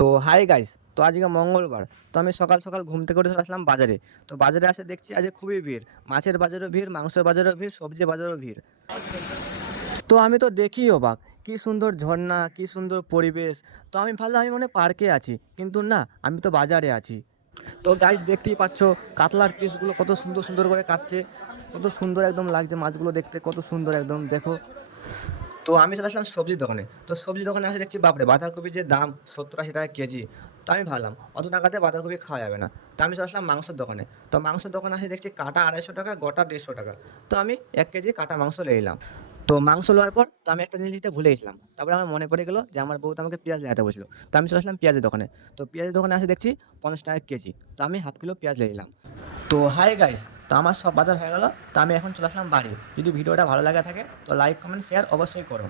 তো hi guys তো আজকে মঙ্গলবার, তো আমি সকাল সকাল ঘুম থেকে উঠে আসলাম বাজারে। তো বাজারে আসে দেখছি আজ খুবই ভিড়, মাছের বাজারও ভিড়, মাংসের বাজারও ভিড় সবজি বাজারও ভিড়। তো আমি তো দেখি অবাক, কি সুন্দর ঝর্ণা, কি সুন্দর পরিবেশ, তো আমি ভাবলাম আমি মনে পার্কে আছি, কিন্তু না, আমি তো বাজারে আছি। তো গাইস দেখতেই পাচ্ছ, কাতলার পিসগুলো কত সুন্দর সুন্দর করে কাটছে, কত সুন্দর একদম লাগছে মাছগুলো দেখতে, কত সুন্দর একদম, দেখো। তো আমি চলে আসলাম সবজির দোকানে। তো সবজির দোকানে আসে দেখছি, বাপরে, বাঁধাকপির যে দাম সত্তর আশি টাকা কেজি, তো আমি ভাবলাম, অত টাকাতে বাঁধাকপি খাওয়া যাবে না। তো আমি চলে আসলাম মাংসের দোকানে। তো মাংসের দোকানে আসে দেখছি, কাটা আড়াইশো টাকা, গোটা দেড়শো টাকা। তো আমি এক কেজি কাটা মাংস নিয়ে এলাম। তো মাংস নেওয়ার পর, তো আমি একটা জিনিস দিতে ভুলে গেছিলাম। তারপরে আমার মনে পড়ে গেলো যে আমার বউ তো আমাকে পেঁয়াজ লাগাতে বলছিল। তো আমি চলে আসলাম পেঁয়াজের দোকানে। তো পেঁয়াজের দোকানে আসে দেখছি, পঞ্চাশ টাকা কেজি। তো আমি হাফ কিলো পেঁয়াজ নিয়ে নিলাম তো হাই গাইস তো আমার সব বাজার হয়ে গেল, তো আমি এখন চলে আসলাম বাড়ি। যদি ভিডিওটা ভালো লাগে থাকে, তো লাইক কমেন্ট শেয়ার অবশ্যই করো।